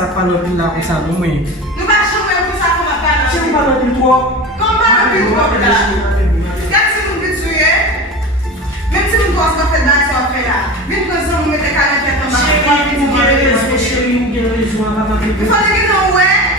sa la palo pil la kon sa nou men. Nou pa choume pou sa kon pa palo. Se mwen palo pil trop. Kon palo pil trop la. Kat si moun bituye, même si moun kos ka fè dan se an fè la, vin prezon moun mette 40 an ba. Chéri, mwen gen rezon, chéri, mwen gen rezon. Mwen fòle gen nou wè.